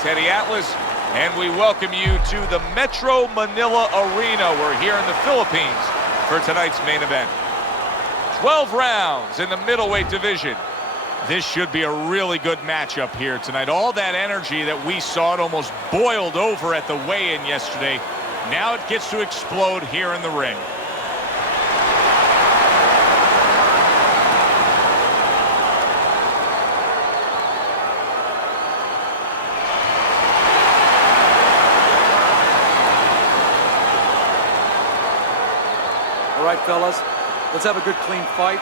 Teddy Atlas, and we welcome you to the Metro Manila Arena. We're here in the Philippines for tonight's main event. 12 rounds in the middleweight division. This should be a really good matchup here tonight. All that energy that we saw, it almost boiled over at the weigh-in yesterday. Now it gets to explode here in the ring. All right, fellas, let's have a good, clean fight.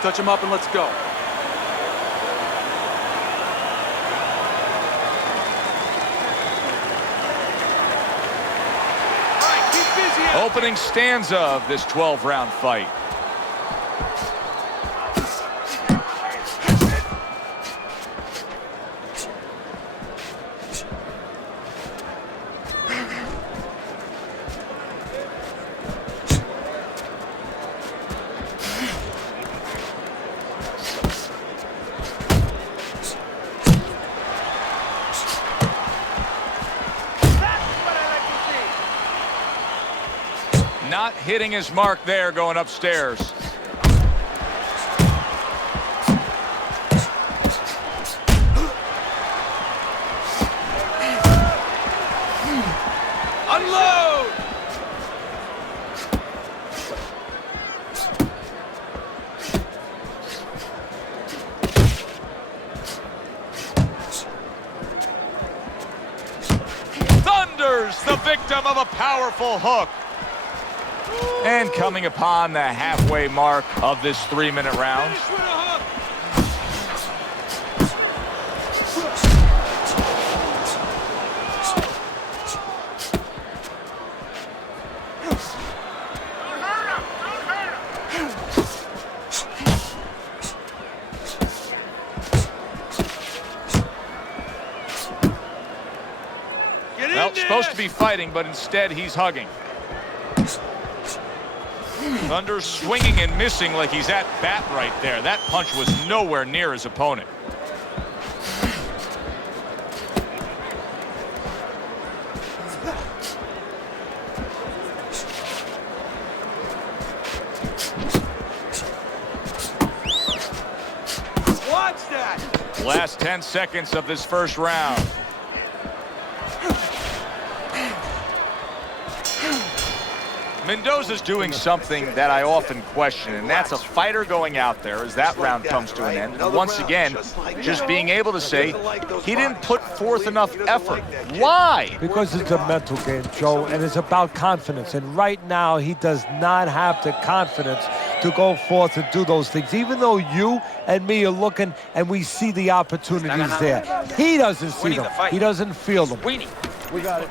Touch him up and let's go. Opening stanza of this 12-round fight. Not hitting his mark there, going upstairs. Unload! Thunders, the victim of a powerful hook. And coming upon the halfway mark of this 3-minute round. Well, supposed to be fighting, but instead he's hugging. Thunder swinging and missing like he's at bat right there. That punch was nowhere near his opponent. Watch that! Last 10 seconds of this first round. Mendoza's doing something that I often question, and that's a fighter going out there as that round comes to an end. And once again, just being able to say he didn't put forth enough effort. Why? Because it's a mental game, Joe, and it's about confidence. And right now, he does not have the confidence to go forth and do those things. Even though you and me are looking and we see the opportunities there, he doesn't see them. He doesn't feel them. We got it.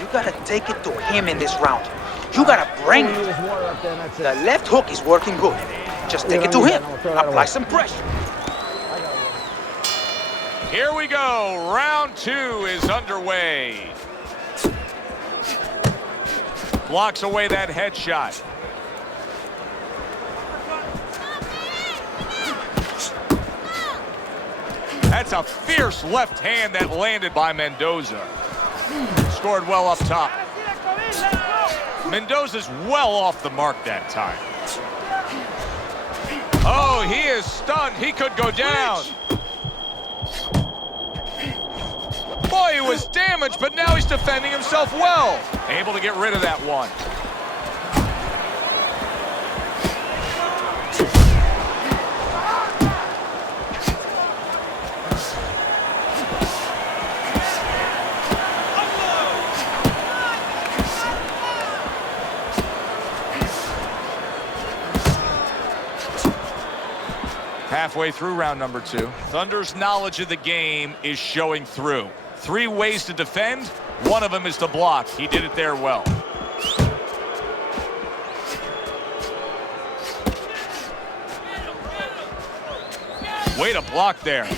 You gotta take it to him in this round. You gotta bring it. The left hook is working good. Just take it to him. Apply some pressure. Here we go. Round 2 is underway. Blocks away that headshot. That's a fierce left hand that landed by Mendoza. Scored well up top. Mendoza's well off the mark that time. Oh, he is stunned. He could go down. Boy, he was damaged, but now he's defending himself well. Able to get rid of that one. Halfway through round number 2. Thunder's knowledge of the game is showing through. 3 ways to defend. One of them is to block. He did it there well. Way to block there.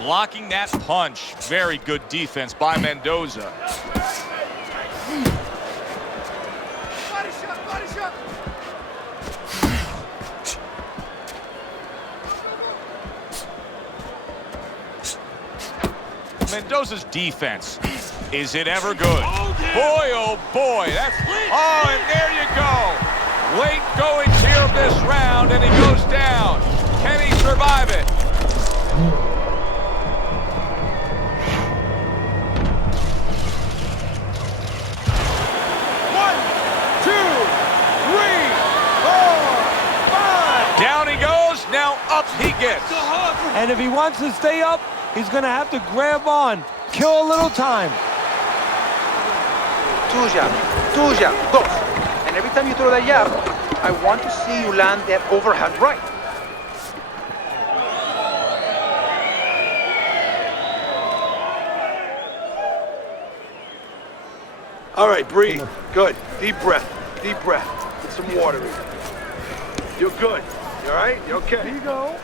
Blocking that punch. Very good defense by Mendoza. Mendoza's defense, is it ever good? Boy, oh boy, that's, oh, and there you go. Late goings here of this round, and he goes down. Can he survive it? One, two, three, four, five. Down he goes, now up he gets. And if he wants to stay up, he's going to have to grab on, kill a little time. Tszyu, dos. And every time you throw that jab, I want to see you land that overhand right. All right, breathe. Good. Deep breath. Deep breath. Get some water in. You're good. You all right? You okay? Here you go.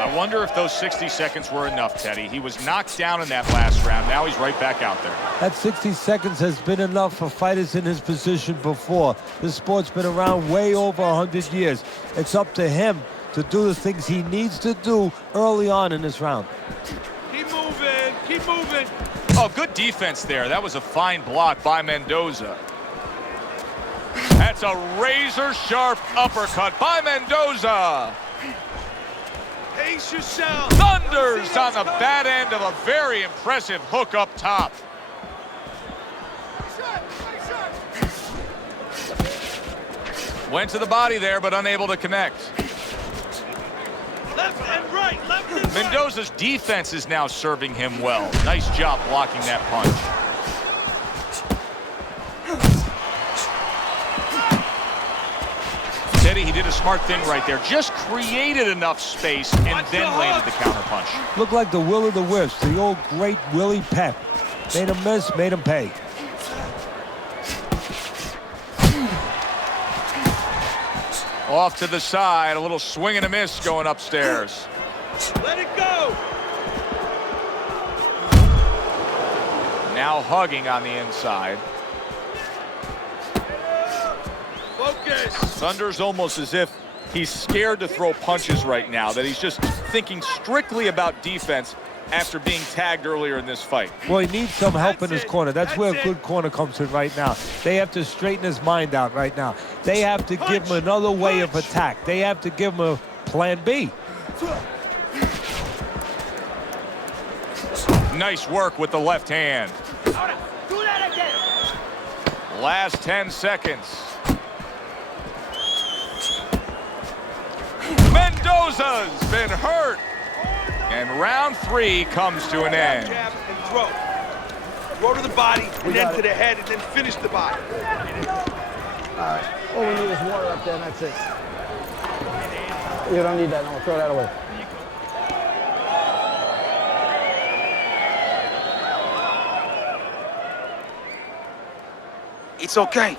I wonder if those 60 seconds were enough, Teddy. He was knocked down in that last round. Now he's right back out there. That 60 seconds has been enough for fighters in his position before. This sport's been around way over 100 years. It's up to him to do the things he needs to do early on in this round. Keep moving. Keep moving. Oh, good defense there. That was a fine block by Mendoza. That's a razor-sharp uppercut by Mendoza. Pace yourself. Thunders on the bad end of a very impressive hook up top. Went to the body there, but unable to connect. Left and right. Left and right. Mendoza's defense is now serving him well. Nice job blocking that punch. Teddy, he did a smart thing right there. Just created enough space and then landed the counter punch. Looked like the Will of the Wisps, the old great Willie Pep. Made him miss, made him pay. Off to the side, a little swing and a miss going upstairs. Let it go. Now hugging on the inside. Focus. Thunder's almost as if he's scared to throw punches right now, that he's just thinking strictly about defense after being tagged earlier in this fight. Well, he needs some help in his corner. That's where a That's good corner comes in right now. They have to straighten his mind out right now. They have to give him another way of attack. They have to give him a plan B. Nice work with the left hand. Do that again. Last 10 seconds. Mendoza's been hurt. And round 3 comes to an end. Jab and throw. Throw to the body and then to the head and then finish the body. All right. All we need is water up there, and that's it. You don't need that. No, throw that away. It's okay.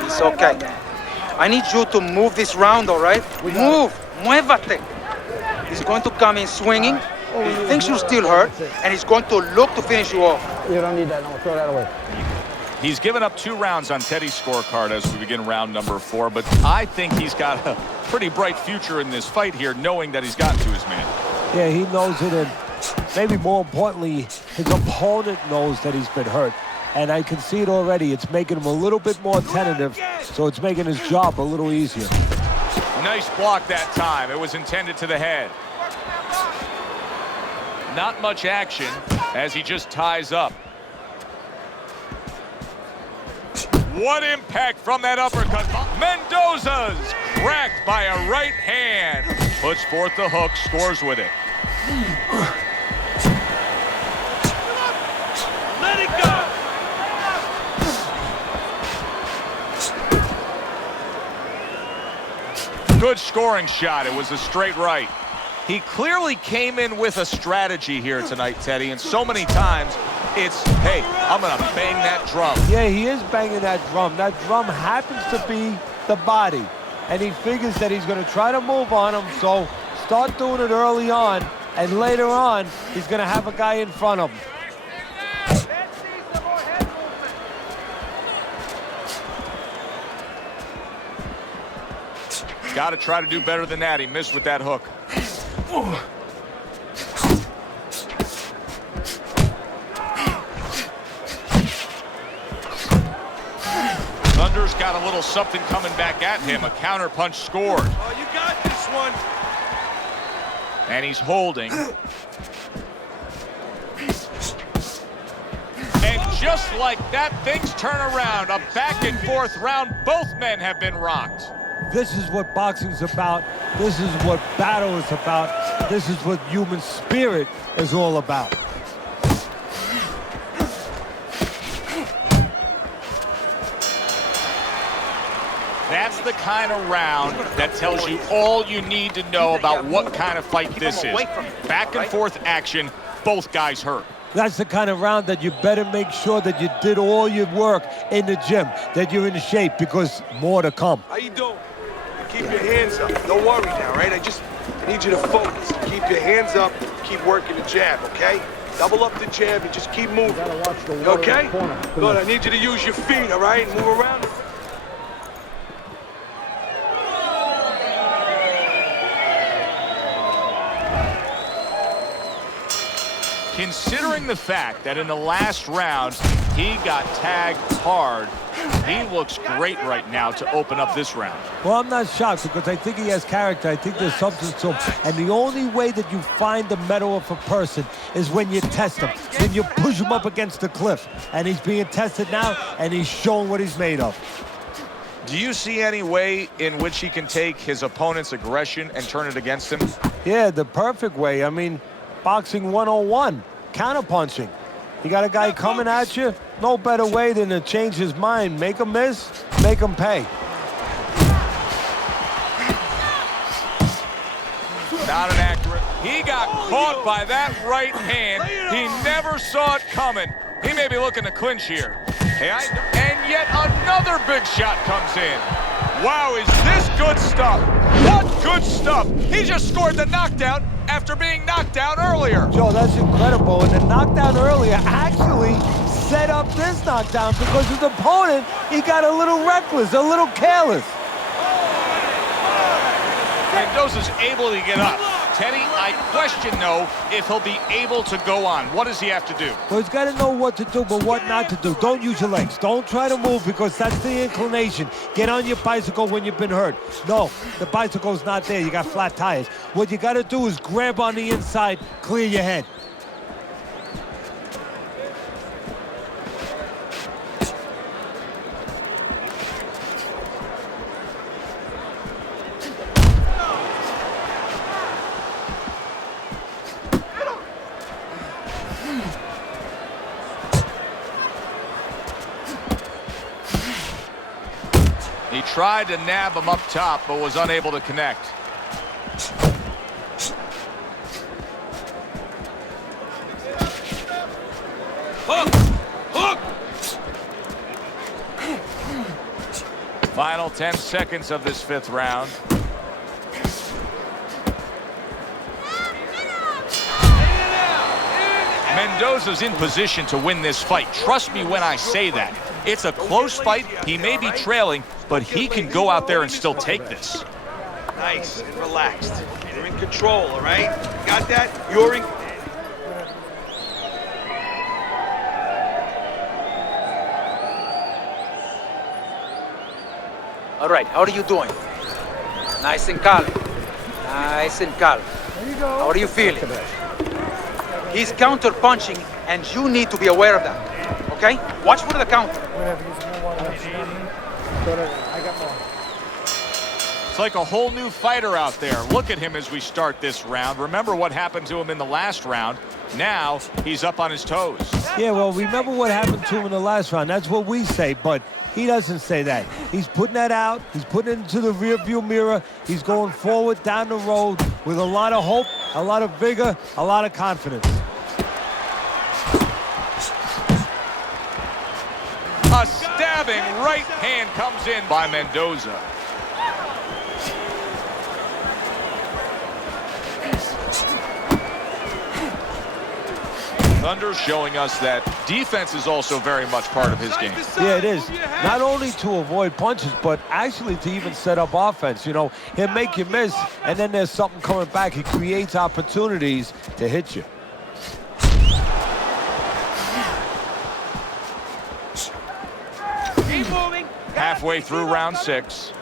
It's okay. I need you to move this round, all right? Move. Muévate. He's going to come in swinging. He thinks you're still hurt, and he's going to look to finish you off. You don't need that. No, throw that away. He's given up 2 rounds on Teddy's scorecard as we begin round number 4, but I think he's got a pretty bright future in this fight here, knowing that he's gotten to his man. Yeah, he knows it, and maybe more importantly, his opponent knows that he's been hurt. And I can see it already. It's making him a little bit more tentative, so it's making his job a little easier. Nice block that time. It was intended to the head. Not much action as he just ties up. What impact from that uppercut. Mendoza's cracked by a right hand. Puts forth the hook, scores with it. Let it go. Good scoring shot. It was a straight right. He clearly came in with a strategy here tonight, Teddy, and so many times it's, hey, I'm going to bang that drum. Yeah, he is banging that drum. That drum happens to be the body. And he figures that he's going to try to move on him, so start doing it early on, and later on, he's going to have a guy in front of him. Got to try to do better than that. He missed with that hook. Thunder's got a little something coming back at him. A counter punch scored. Oh, you got this one. And he's holding. And just like that, things turn around. A back and forth round. Both men have been rocked. This is what boxing's about. This is what battle is about. This is what human spirit is all about. That's the kind of round that tells you all you need to know about what kind of fight this is. Back and forth action, both guys hurt. That's the kind of round that you better make sure that you did all your work in the gym, that you're in shape, because more to come. How you doing? Keep your hands up. Don't worry now, right? I need you to focus. Keep your hands up. Keep working the jab, okay? Double up the jab and just keep moving. You okay? Good. I need you to use your feet, all right? Move around. Considering the fact that in the last round, he got tagged hard, he looks great right now to open up this round. Well, I'm not shocked because I think he has character. I think there's substance to him. And the only way that you find the mettle of a person is when you test him, when you push him up against the cliff. And he's being tested now, and he's showing what he's made of. Do you see any way in which he can take his opponent's aggression and turn it against him? Yeah, the perfect way. I mean, boxing 101, counterpunching. You got a guy coming at you, no better way than to change his mind. Make him miss, make him pay. Not an accurate. He got caught by that right hand. He never saw it coming. He may be looking to clinch here. And yet another big shot comes in. Wow, is this good stuff? What good stuff? He just scored the knockdown after being knocked down earlier. Joe, that's incredible. And the knockdown earlier actually set up this knockdown because his opponent, he got a little reckless, a little careless. Mendoza's able to get up. Teddy, I question, though, if he'll be able to go on. What does he have to do? Well, he's got to know what to do, but what not to do. Don't use your legs. Don't try to move because that's the inclination. Get on your bicycle when you've been hurt. No, the bicycle's not there. You got flat tires. What you got to do is grab on the inside, clear your head. He tried to nab him up top, but was unable to connect. Hook! Hook! Final 10 seconds of this fifth round. Mendoza's in position to win this fight. Trust me when I say that. It's a close fight. He may be trailing, but he can go out there and still take this. Nice and relaxed. You're in control, all right? Got that? You're in... All right, how are you doing? Nice and calm. Nice and calm. There you go. How are you feeling? He's counter-punching, and you need to be aware of that. Okay? Watch for the counter. I got more. It's like a whole new fighter out there. Look at him as we start this round. Remember what happened to him in the last round. Now he's up on his toes. Yeah, well, remember what happened to him in the last round. That's what we say, but he doesn't say that. He's putting that out. He's putting it into the rearview mirror. He's going forward down the road with a lot of hope, a lot of vigor, a lot of confidence. A stabbing right hand comes in by Mendoza. Thunder showing us that defense is also very much part of his game. Yeah, it is. Not only to avoid punches, but actually to even set up offense. You know, he'll make you miss, and then there's something coming back. He creates opportunities to hit you. Keep moving. Halfway through round 6.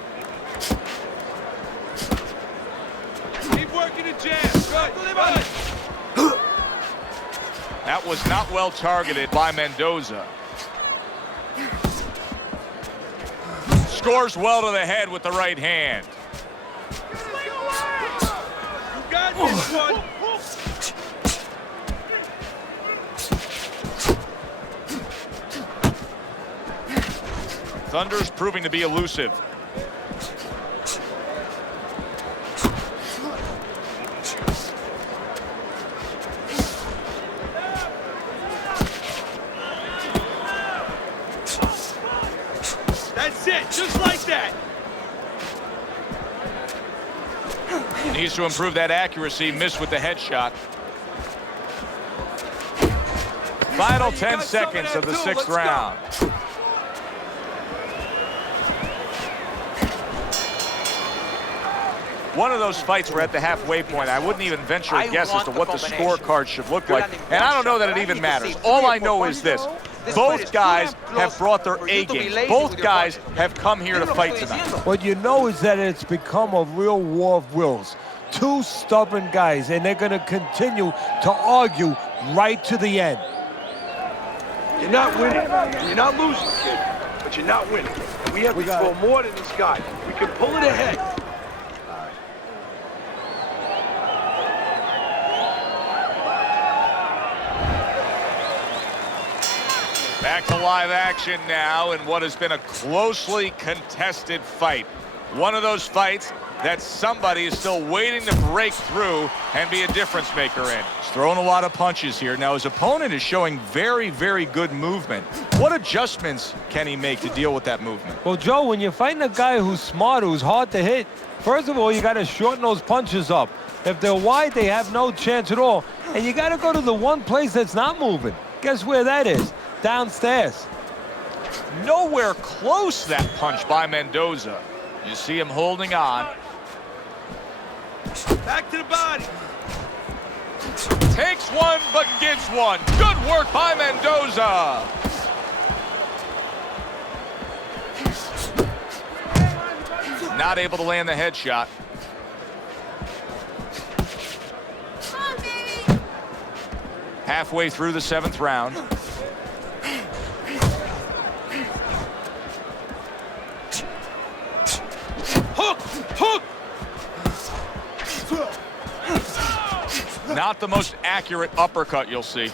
Keep working the jab. Good. That was not well targeted by Mendoza. Scores well to the head with the right hand. You got this one. Thunder's proving to be elusive. That's it, just like that. Needs to improve that accuracy. Missed with the headshot. Final 10 seconds of the 6th round. One of those fights were at the halfway point. I wouldn't even venture a guess as to what the scorecard should look like. And I don't know that it even matters. All I know is this. Both guys have brought their A game. Both guys have come here to fight tonight. What you know is that it's become a real war of wills. Two stubborn guys, and they're going to continue to argue right to the end. You're not winning, and you're not losing, kid. But you're not winning. And we have to throw more than this guy. We can pull it ahead. Back to live action now in what has been a closely contested fight. One of those fights that somebody is still waiting to break through and be a difference maker in. He's throwing a lot of punches here. Now his opponent is showing very, very good movement. What adjustments can he make to deal with that movement? Well, Joe, when you're fighting a guy who's smart, who's hard to hit, first of all, you got to shorten those punches up. If they're wide, they have no chance at all. And you got to go to the one place that's not moving. Guess where that is? Downstairs. Nowhere close that punch by Mendoza. You see him holding on. Back to the body. Takes one, but gets one. Good work by Mendoza. Not able to land the headshot. Halfway through the 7th round. Hook! Hook! Not the most accurate uppercut you'll see.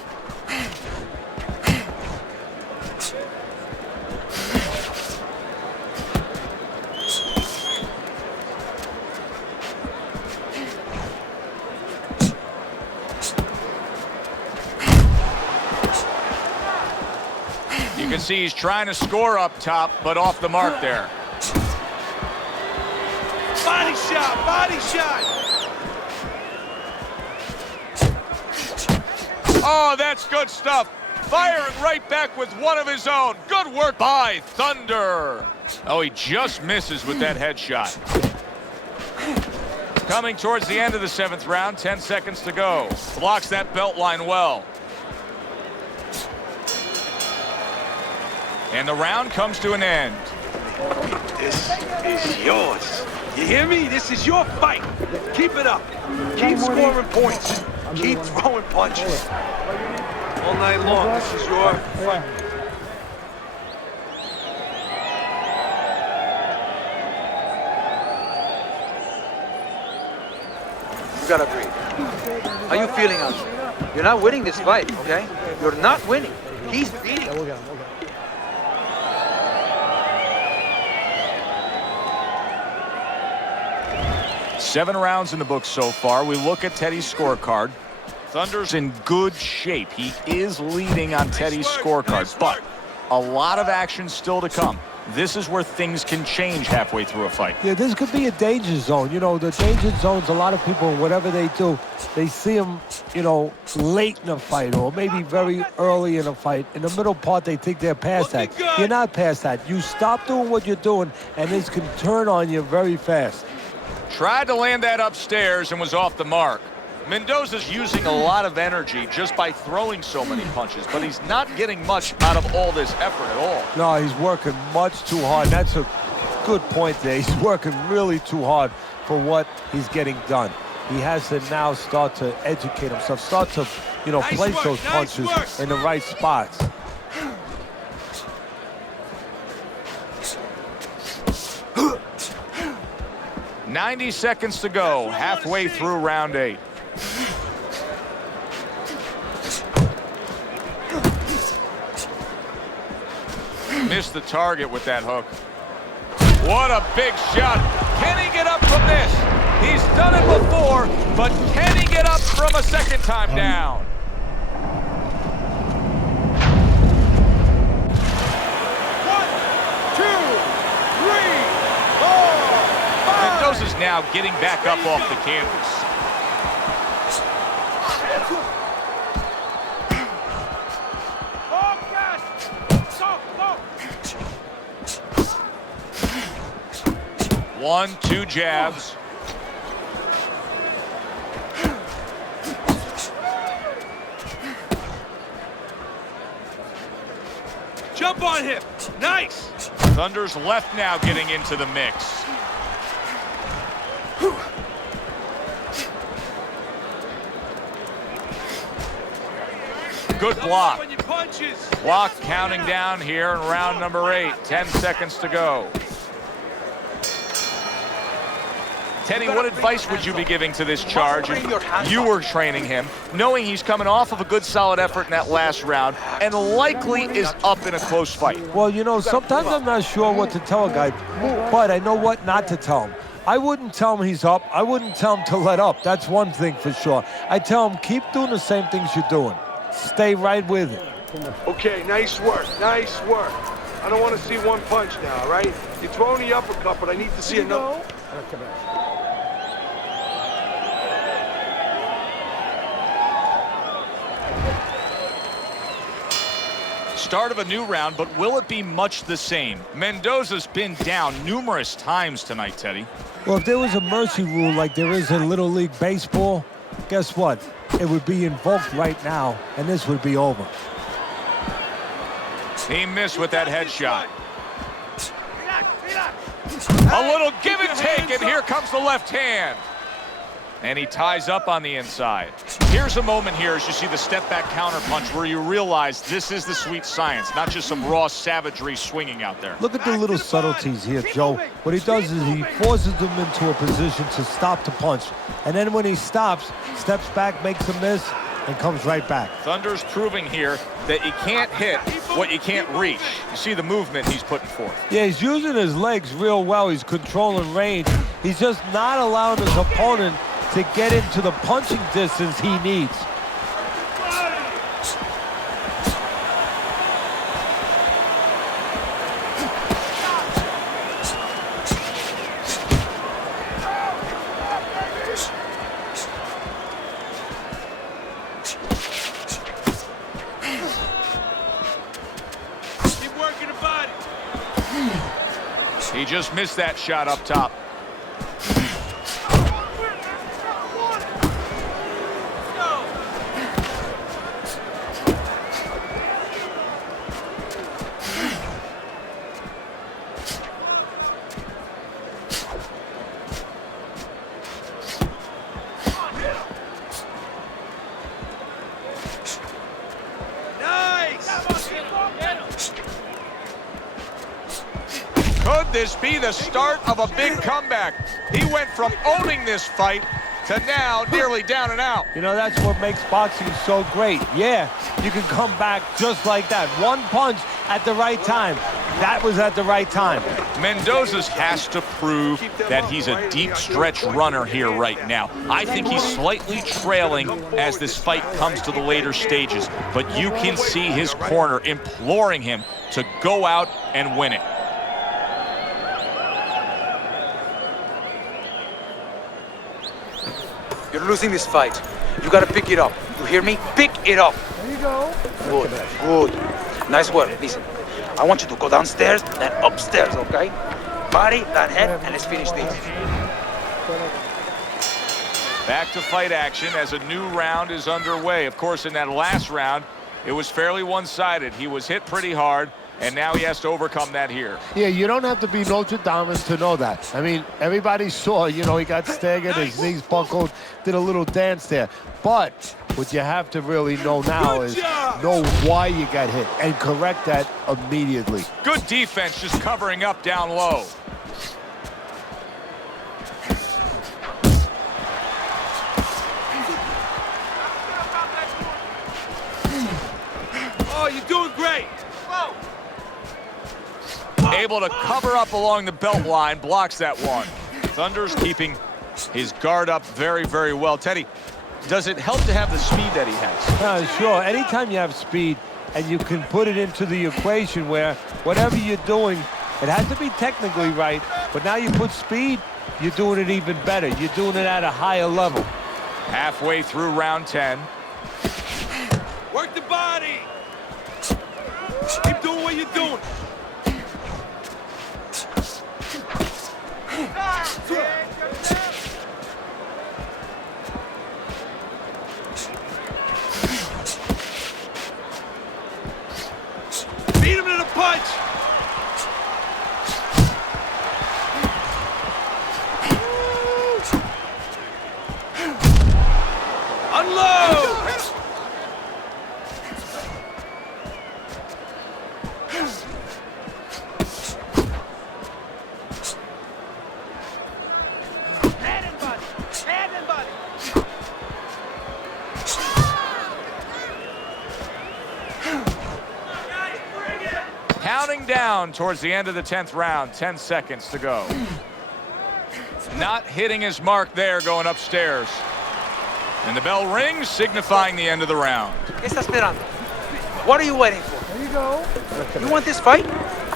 You can see he's trying to score up top, but off the mark there. Body shot! Body shot! Oh, that's good stuff. Firing right back with one of his own. Good work by Thunder. Oh, he just misses with that headshot. Coming towards the end of the 7th round, 10 seconds to go. Blocks that belt line well. And the round comes to an end. This is yours. You hear me? This is your fight. Keep it up. Keep scoring points. Keep throwing punches. All night long, this is your fight. You gotta breathe. How you feeling out there? You're not winning this fight, okay? You're not winning. He's beating you. We'll get him. 7 rounds in the book so far. We look at Teddy's scorecard. Thunder's in good shape. He is leading on Teddy's scorecard, but a lot of action still to come. this is where things can change halfway through a fight. Yeah, this could be a danger zone. You know, the danger zones, a lot of people, whatever they do, they see them, you know, late in a fight or maybe very early in a fight. In the middle part, they think they're past that. You're not past that. You stop doing what you're doing, and this can turn on you very fast. Tried to land that upstairs and was off the mark. Mendoza's using a lot of energy just by throwing so many punches, but he's not getting much out of all this effort at all. No, he's working much too hard. That's a good point there. He's working really too hard for what he's getting done. He has to now start to educate himself, start to, you know, place those punches in the right spots. "90 seconds to go, halfway through round 8. Missed the target with that hook. What a big shot. Can he get up from this? He's done it before, but can he get up from a second time down? Mendoza's now getting back up off the canvas. One, two jabs. Jump on him. Nice. Thunder's left now getting into the mix. Good block. Block counting down here in round number 8. 10 seconds to go. Teddy, what advice would you be giving to this charge if you were training him, knowing he's coming off of a good solid effort in that last round and likely is up in a close fight? Well, you know, sometimes I'm not sure what to tell a guy, but I know what not to tell him. I wouldn't tell him he's up. I wouldn't tell him to let up. That's one thing for sure. I tell him, keep doing the same things you're doing. Stay right with it. Okay, nice work, nice work. I don't want to see one punch now, all right? You're throwing the uppercut, but I need to see another. Start of a new round, but will it be much the same? Mendoza's been down numerous times tonight, Teddy. Well, if there was a mercy rule like there is in Little League Baseball, guess what? It would be invoked right now, and this would be over. He missed with that headshot. A little give and take, and here comes the left hand. And he ties up on the inside. Here's a moment here as you see the step-back counterpunch where you realize this is the sweet science, not just some raw savagery swinging out there. Look at the little subtleties here, Joe. What he does is he forces them into a position to stop the punch. And then when he stops, steps back, makes a miss, and comes right back. Thunder's proving here that you can't hit what you can't reach. You see the movement he's putting forth. Yeah, he's using his legs real well. He's controlling range. He's just not allowing his opponent to get into the punching distance he needs. Keep working the body. He just missed that shot up top. Could this be the start of a big comeback? He went from owning this fight to now nearly down and out. You know, that's what makes boxing so great. Yeah, you can come back just like that. One punch at the right time. That was at the right time. Mendoza's has to prove that he's a deep stretch runner here right now. I think he's slightly trailing as this fight comes to the later stages, but you can see his corner imploring him to go out and win it. You're losing this fight. You gotta pick it up. You hear me? Pick it up. There you go. Good, good. Nice work. Listen, I want you to go downstairs, then upstairs, okay? Body, then head, and let's finish this. Back to fight action as a new round is underway. Of course, in that last round, it was fairly one-sided. He was hit pretty hard, and now he has to overcome that here. Yeah, you don't have to be Notre Dame to know that. I mean, everybody saw, you know, he got staggered, his knees buckled, did a little dance there. But what you have to really know now is know why you got hit and correct that immediately. Good defense, just covering up down low. Oh, you're doing great. Able to cover up along the belt line, blocks that one. Thunder's keeping his guard up very, very well. Teddy, does it help to have the speed that he has? Sure. Anytime you have speed and you can put it into the equation where whatever you're doing, it has to be technically right, but now you put speed, you're doing it even better. You're doing it at a higher level. Halfway through round 10. Work the body. Keep doing what you're doing. Beat him to the punch. Unload. Counting down towards the end of the 10th round, 10 seconds to go. Not hitting his mark there, going upstairs. And the bell rings, signifying the end of the round. ¿Qué está esperando? What are you waiting for? There you go. You want this fight?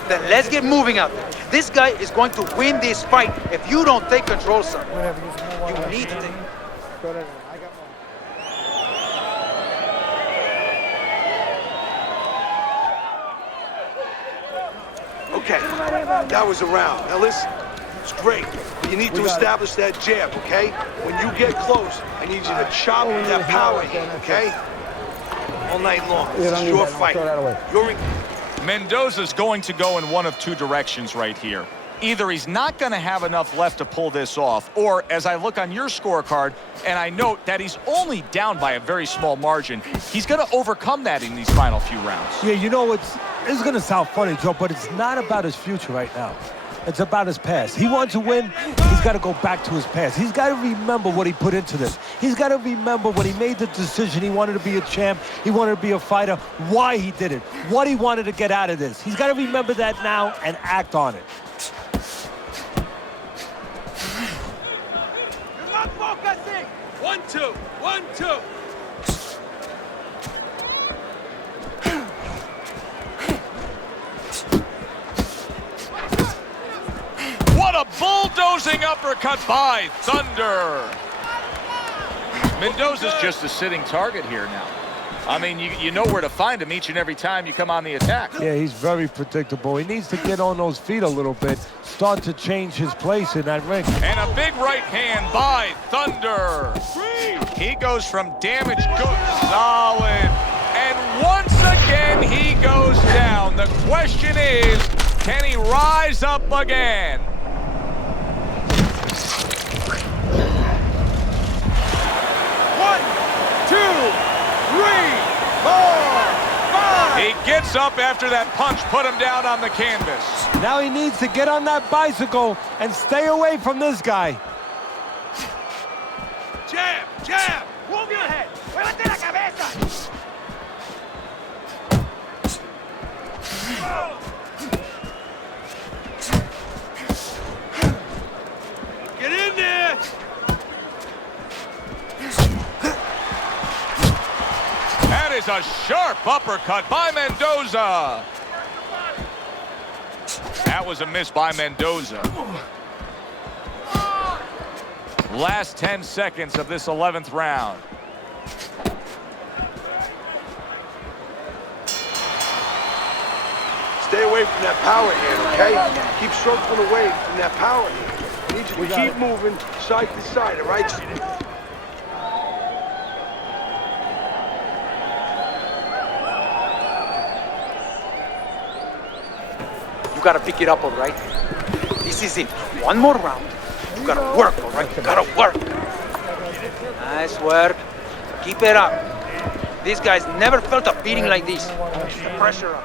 Then let's get moving out there. This guy is going to win this fight if you don't take control, son. Whatever. You just move on You that need to side. take. Go ahead. I got one. Okay, that was a round. Now listen, it's great, but you need to establish that jab, okay? When you get close, I need you to chop with that power hand, okay? All night long. You This don't is need your that. I'll fight. throw that away. You're in. Mendoza's going to go in one of two directions right here. Either he's not going to have enough left to pull this off, or as I look on your scorecard, and I note that he's only down by a very small margin, he's going to overcome that in these final few rounds. Yeah, you know, it's going to sound funny, Joe, but it's not about his future right now. It's about his past. He wants to win. He's got to go back to his past. He's got to remember what he put into this. He's got to remember when he made the decision he wanted to be a champ, he wanted to be a fighter, why he did it, what he wanted to get out of this. He's got to remember that now and act on it. You're not focusing. 1-2, 1-2. What a bulldozing uppercut by Thunder. Mendoza's just a sitting target here now. I mean, you know where to find him each and every time you come on the attack. Yeah, he's very predictable. He needs to get on those feet a little bit, start to change his place in that ring. And a big right hand by Thunder. He goes from damaged good, solid. And once again, he goes down. The question is, can he rise up again? He gets up after that punch put him down on the canvas. Now he needs to get on that bicycle and stay away from this guy. Jab, jab. Move your head. Muévete la cabeza. Get in there. That is a sharp uppercut by Mendoza. That was a miss by Mendoza. Last 10 seconds of this 11th round. Stay away from that power hand, okay? Keep circling away from that power hand. I need you to keep moving side to side, all right? You gotta pick it up, all right? This is it. One more round. You gotta work, all right? You gotta work. Nice work. Keep it up. These guys never felt a beating like this. Keep the pressure up.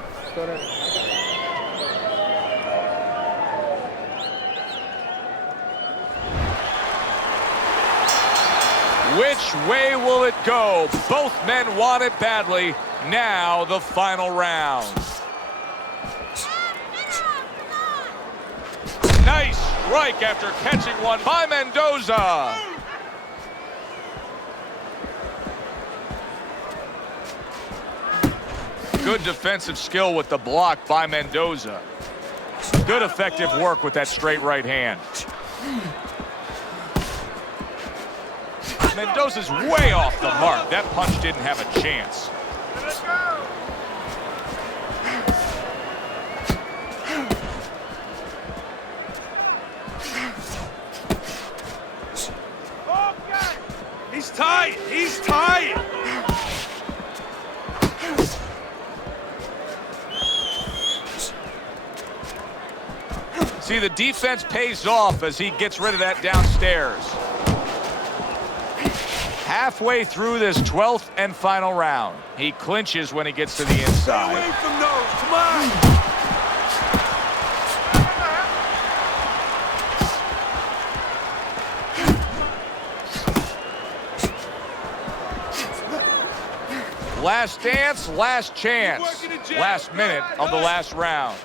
Which way will it go? Both men want it badly. Now the final round. Nice strike after catching one by Mendoza. Good defensive skill with the block by Mendoza. Good effective work with that straight right hand. Mendoza's way off the mark. That punch didn't have a chance. He's tired. He's tired. See, the defense pays off as he gets rid of that downstairs. Halfway through this 12th and final round. He clinches when he gets to the inside. Stay away from those. Come on. Last dance, last chance. Last minute of the last round.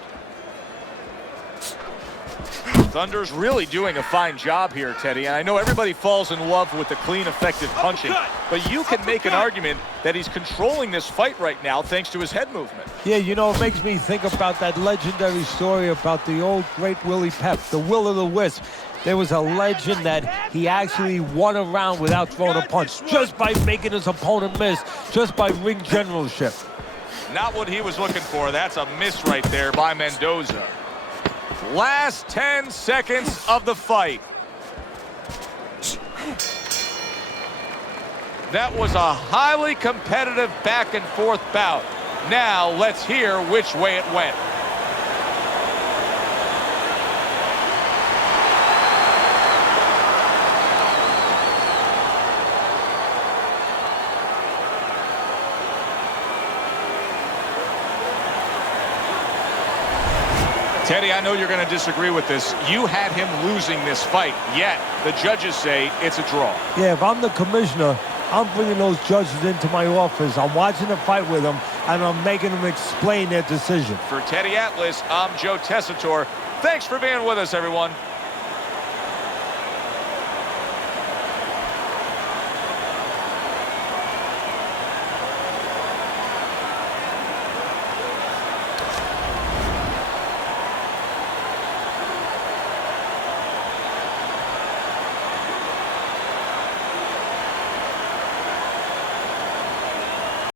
Thunder's really doing a fine job here, Teddy. And I know everybody falls in love with the clean, effective punching, but you can make an argument that he's controlling this fight right now thanks to his head movement. Yeah, you know, it makes me think about that legendary story about the old great Willie Pep, the Will o' the Wisp. There was a legend that he actually won a round without throwing a punch, just by making his opponent miss, just by ring generalship. Not what he was looking for. That's a miss right there by Mendoza. Last 10 seconds of the fight. That was a highly competitive back and forth bout. Now let's hear which way it went. Teddy, I know you're going to disagree with this. You had him losing this fight, yet the judges say it's a draw. Yeah, if I'm the commissioner, I'm bringing those judges into my office. I'm watching the fight with them, and I'm making them explain their decision. For Teddy Atlas, I'm Joe Tessitore. Thanks for being with us, everyone.